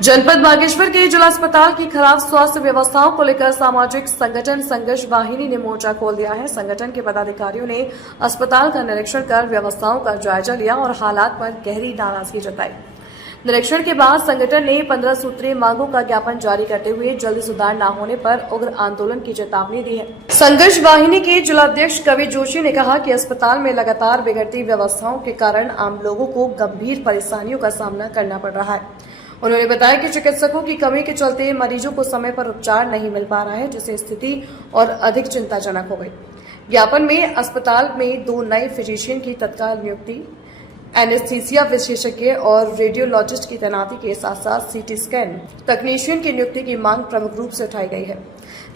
जनपद बागेश्वर के जिला अस्पताल की खराब स्वास्थ्य व्यवस्थाओं को लेकर सामाजिक संगठन संघर्ष वाहिनी ने मोर्चा खोल दिया है। संगठन के पदाधिकारियों ने अस्पताल का निरीक्षण कर व्यवस्थाओं का जायजा लिया और हालात पर गहरी नाराजगी जताई। निरीक्षण के बाद संगठन ने 15 सूत्रीय मांगों का ज्ञापन जारी करते हुए जल्द सुधार न होने पर उग्र आंदोलन की चेतावनी दी है। संघर्ष वाहिनी के जिलाध्यक्ष कवि जोशी ने कहा कि अस्पताल में लगातार बिगड़ती व्यवस्थाओं के कारण आम लोगों को गंभीर परेशानियों का सामना करना पड़ रहा है। उन्होंने बताया कि चिकित्सकों की कमी के चलते मरीजों को समय पर उपचार नहीं मिल पा रहा है, जिससे स्थिति और अधिक चिंताजनक हो गई। ज्ञापन में अस्पताल में 2 नए फिजिशियन की तत्काल नियुक्ति, एनेस्थीसिया विशेषज्ञ और रेडियोलॉजिस्ट की तैनाती के साथ साथ सीटी स्कैन तकनीशियन की नियुक्ति की मांग प्रमुख रूप से उठाई गई है।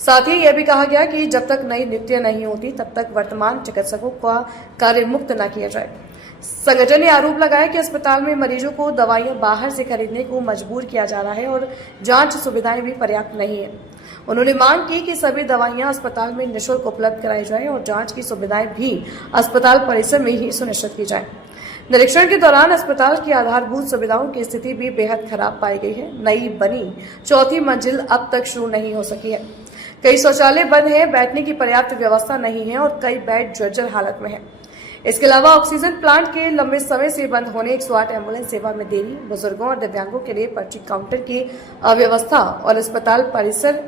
साथ ही यह भी कहा गया कि जब तक नई नियुक्तियां नहीं होती तब तक वर्तमान चिकित्सकों का कार्य मुक्त न किया जाए। संगठन ने आरोप लगाया कि अस्पताल में मरीजों को दवाइयां बाहर से खरीदने को मजबूर किया जा रहा है और जांच सुविधाएं भी पर्याप्त नहीं है। उन्होंने मांग की कि सभी दवाइयां अस्पताल में निःशुल्क उपलब्ध कराई जाएं और जांच की सुविधाएं भी अस्पताल परिसर में ही सुनिश्चित की जाएं। निरीक्षण के दौरान अस्पताल की आधारभूत सुविधाओं की स्थिति भी बेहद खराब पाई गई है। नई बनी 4थी मंजिल अब तक शुरू नहीं हो सकी है। कई शौचालय बंद है, बैठने की पर्याप्त व्यवस्था नहीं है और कई बेड जर्जर हालत में है। इसके अलावा ऑक्सीजन प्लांट के लंबे समय से बंद होने, 108 एम्बुलेंस सेवा में देरी, बुजुर्गों और दिव्यांगों के लिए पर्ची काउंटर की अव्यवस्था और अस्पताल परिसर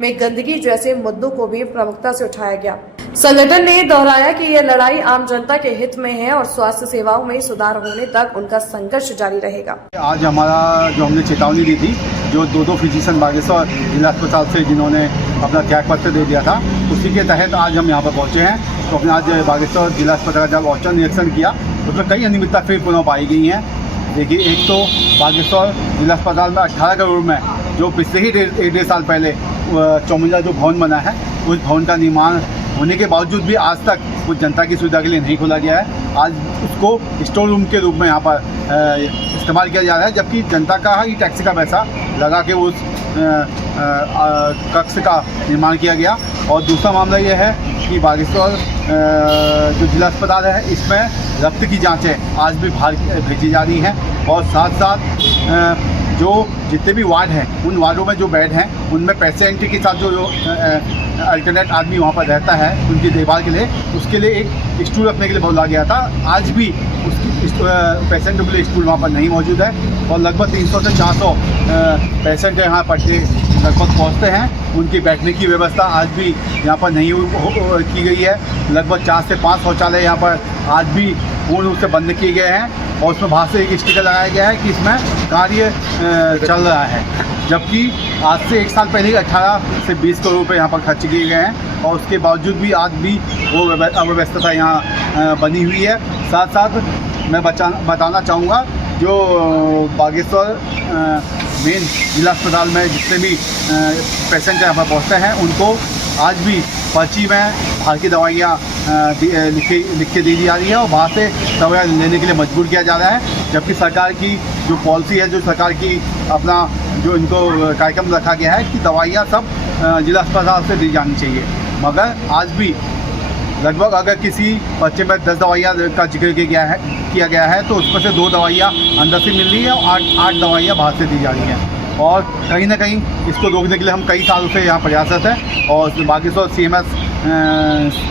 में गंदगी जैसे मुद्दों को भी प्रमुखता से उठाया गया। संगठन ने दोहराया कि यह लड़ाई आम जनता के हित में है और स्वास्थ्य सेवाओं में सुधार होने तक उनका संघर्ष जारी रहेगा। आज हमारा जो हमने चेतावनी दी थी, जो 2 फिजिशियन बागेश्वर जिला अस्पताल से जिन्होंने अपना त्याग पत्र दे दिया था, उसी के तहत आज हम यहाँ पर पहुँचे हैं। तो अपने आज बागेश्वर जिला अस्पताल का जब औचक निरीक्षण किया उसमें कई अनियमितता फिर पुनः पाई गई हैं। देखिए, एक तो बागेश्वर जिला अस्पताल में 18 करोड़ में जो पिछले ही 1.5 साल पहले चौमुंजा जो भवन बना है, उस भवन का निर्माण होने के बावजूद भी आज तक उस जनता की सुविधा के लिए नहीं खोला गया है। आज उसको स्टोर रूम के रूप में यहाँ पर इस्तेमाल किया जा रहा है, जबकि जनता का ही टैक्स का पैसा लगा के उस कक्ष का निर्माण किया गया। और दूसरा मामला ये है कि बागेश्वर जो जिला अस्पताल है, इसमें रक्त की जांचें आज भी बाहर भेजी जा रही हैं और साथ साथ जो जितने भी वार्ड हैं, उन वार्डों में जो बेड हैं उनमें पेशेंट के साथ जो अल्टरनेट आदमी वहाँ पर रहता है उनकी देखभाल के लिए, उसके लिए एक स्टूल रखने के लिए बोला गया था। आज भी उसकी पेशेंटों के लिए स्टूल वहाँ पर नहीं मौजूद है और लगभग 300 से 400 पेशेंट यहाँ पट्टे लगभग पहुँचते हैं। उनकी बैठने की व्यवस्था आज भी यहाँ पर नहीं की गई है। लगभग 4 से 5 शौचालय यहाँ पर आज भी पूर्ण रूप से बंद किए गए हैं और उसमें बाहर से एक स्टिकर लगाया गया है कि इसमें कार्य चल रहा है, जबकि आज से 1 साल पहले ही 18 से 20 करोड़ रुपये यहाँ पर खर्च किए गए हैं और उसके बावजूद भी आज भी वो अव्यवस्था यहाँ बनी हुई है। साथ साथ मैं बताना चाहूँगा, जो बागेश्वर मेन जिला अस्पताल में जितने भी पेशेंट यहाँ पर पहुँचते हैं उनको आज भी पर्ची में बाहर की दवाइयाँ लिख के दी जा रही है और बाहर से दवाइयाँ लेने के लिए मजबूर किया जा रहा है, जबकि सरकार की जो पॉलिसी है, जो सरकार की अपना जो इनको कार्यक्रम रखा गया है कि दवाइयाँ सब जिला अस्पताल से दी जानी चाहिए, मगर आज भी लगभग अगर किसी पर्चे में 10 दवाइयाँ का जिक्र किया गया है तो उसमें से 2 दवाइयाँ अंदर से मिल रही है और 8 दवाइयाँ बाहर से दी जा रही हैं। और कहीं ना कहीं इसको रोकने के लिए हम कई सालों से यहाँ प्रयासरत हैं और बागेश्वर CMS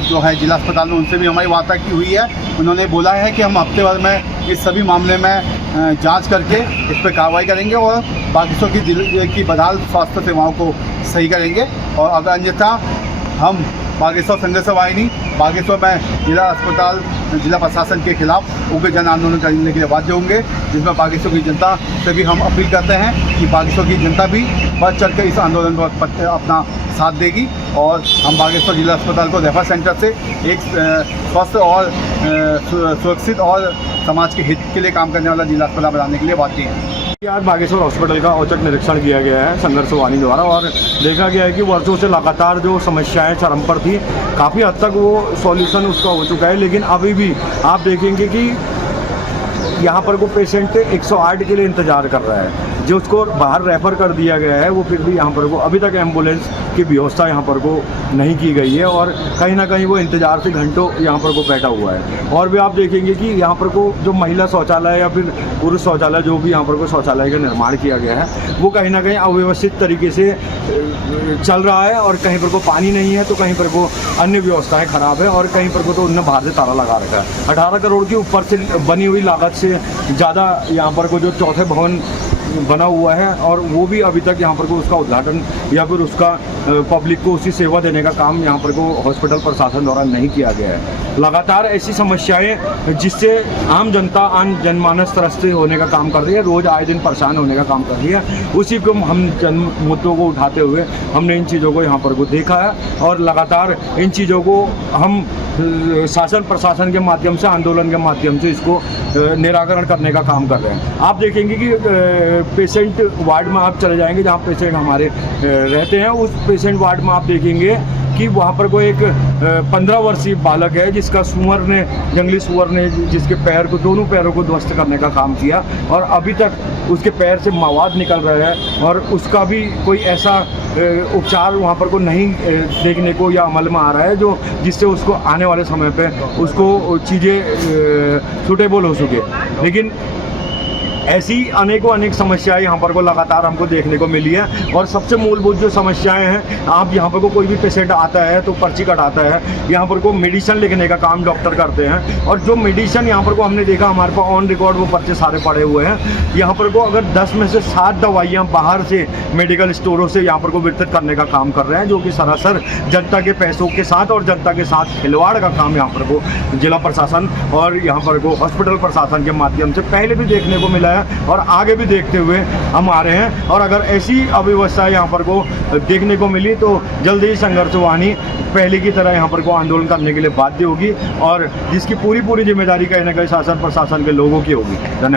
जो है जिला अस्पताल में, उनसे भी हमारी वार्ता की हुई है। उन्होंने बोला है कि हम हफ्ते भर में इस सभी मामले में जांच करके इस पर कार्रवाई करेंगे और बागेश्वर की जिले की बदहाल स्वास्थ्य सेवाओं को सही करेंगे। और अगर अन्यथा हम बागेश्वर संघर्ष वाहिनी बागेश्वर में जिला अस्पताल जिला प्रशासन के खिलाफ उग्र जन आंदोलन करने के लिए बाध्य होंगे, जिसमें बागेश्वर की जनता से भी हम अपील करते हैं कि बागेश्वर की जनता भी बढ़ चढ़ कर इस आंदोलन पर अपना साथ देगी और हम बागेश्वर जिला अस्पताल को रेफर सेंटर से एक स्वस्थ और सुरक्षित और समाज के हित के लिए काम करने वाला जिला अस्पताल बनाने के लिए बाध्य हैं। आज बागेश्वर हॉस्पिटल का औचक निरीक्षण किया गया है संघर्ष वाहिनी द्वारा और देखा गया है कि वर्षों से लगातार जो समस्याएं चरम पर थी, काफ़ी हद तक वो सॉल्यूशन उसका हो चुका है, लेकिन अभी भी आप देखेंगे कि यहाँ पर को पेशेंट 108 के लिए इंतज़ार कर रहा है। जो उसको बाहर रेफ़र कर दिया गया है वो फिर भी यहाँ पर को अभी तक एम्बुलेंस की व्यवस्था यहाँ पर को नहीं की गई है और कहीं ना कहीं वो इंतज़ार से घंटों यहाँ पर को बैठा हुआ है। और भी आप देखेंगे कि यहाँ पर को जो महिला शौचालय या फिर पुरुष शौचालय जो भी यहाँ पर को शौचालय का निर्माण किया गया है वो कहीं ना कहीं अव्यवस्थित तरीके से चल रहा है और कहीं पर को पानी नहीं है तो कहीं पर को अन्य व्यवस्थाएं खराब है और कहीं पर को तो उन्होंने बाहर से ताला लगा रखा है। 18 करोड़ की ऊपर से बनी हुई लागत से ज़्यादा यहाँ पर को जो चौथे भवन बना हुआ है और वो भी अभी तक यहाँ पर को उसका उद्घाटन या फिर उसका पब्लिक को उसकी सेवा देने का काम यहाँ पर को हॉस्पिटल प्रशासन द्वारा नहीं किया गया है। लगातार ऐसी समस्याएं जिससे आम जनता आम जनमानस त्रस्त होने का काम कर रही है, रोज़ आए दिन परेशान होने का काम कर रही है। उसी को हम जन मुद्दों को उठाते हुए हमने इन चीज़ों को यहाँ पर को देखा है और लगातार इन चीज़ों को हम शासन प्रशासन के माध्यम से आंदोलन के माध्यम से इसको निराकरण करने का काम कर रहे हैं। आप देखेंगे कि पेशेंट वार्ड में आप चले जाएंगे जहाँ पेशेंट हमारे रहते हैं, उस पेशेंट वार्ड में आप देखेंगे कि वहाँ पर कोई एक 15 वर्षीय बालक है जिसका जंगली सुअर ने जिसके पैर को दोनों पैरों को ध्वस्त करने का काम किया और अभी तक उसके पैर से मवाद निकल रहा है और उसका भी कोई ऐसा उपचार वहाँ पर को नहीं देखने को या अमल में आ रहा है जो जिससे उसको आने वाले समय पे उसको चीज़ें सूटेबल हो सके। लेकिन ऐसी अनेक समस्याएं यहाँ पर को लगातार हमको देखने को मिली है और सबसे मूलभूत जो समस्याएं हैं, आप यहाँ पर को कोई भी पेशेंट आता है तो पर्ची कटाता है, यहाँ पर को मेडिसिन लिखने का काम डॉक्टर करते हैं और जो मेडिसिन यहाँ पर को हमने देखा हमारे पास ऑन रिकॉर्ड वो पर्चे सारे पड़े हुए हैं। यहाँ पर को अगर 10 में से 7 दवाइयाँ बाहर से मेडिकल स्टोरों से यहाँ पर को वितरित करने का काम कर रहे हैं जो कि सरासर जनता के पैसों के साथ और जनता के साथ खिलवाड़ का काम यहाँ पर को जिला प्रशासन और यहाँ पर को हॉस्पिटल प्रशासन के माध्यम से पहले भी देखने को मिला और आगे भी देखते हुए हम आ रहे हैं। और अगर ऐसी अव्यवस्था यहाँ पर को देखने को मिली तो जल्द ही संघर्ष वाहिनी पहले की तरह यहाँ पर को आंदोलन करने के लिए बाध्य होगी और जिसकी पूरी जिम्मेदारी कहीं ना कहीं शासन प्रशासन के लोगों की होगी। धन्यवाद।